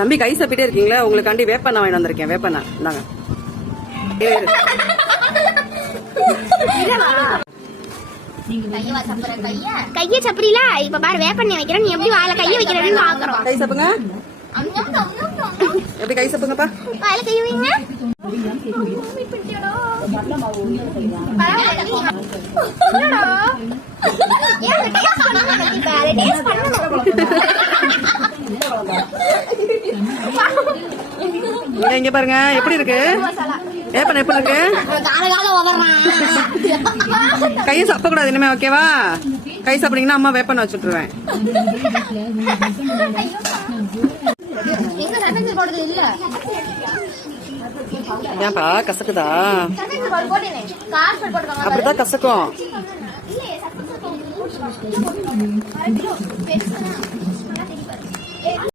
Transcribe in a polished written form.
தம்பி கை சப்பிட்டே இருக்கீங்களா? உங்களுக்காண்டி வேப்பண்ணா வாங்கி வந்திருக்கேன். வேப்பண்ணா இந்தாங்க. கைய சப்பரில இப்ப பாரு வேப்பண்ணி வைக்கிறேன். நீ எப்படி வாயில கைய வைக்கிறேன்னு பாக்குறோம். கை சப்புங்க. எப்படி கை சப்புங்கப்பா? வாயில கை வைங்க. இங்க பாருங்க எப்படி இருக்கு வேப்பண்ணா. எப்படி இருக்கு? கையை சப்ப கூடாது இனிமே, ஓகேவா? கை சாப்பிட்டீங்கன்னா அம்மா வேப்பண்ணா வச்சுட்டுருவேன். ஏன்பா கசக்குதா? அப்படிதான் கசக்கும்.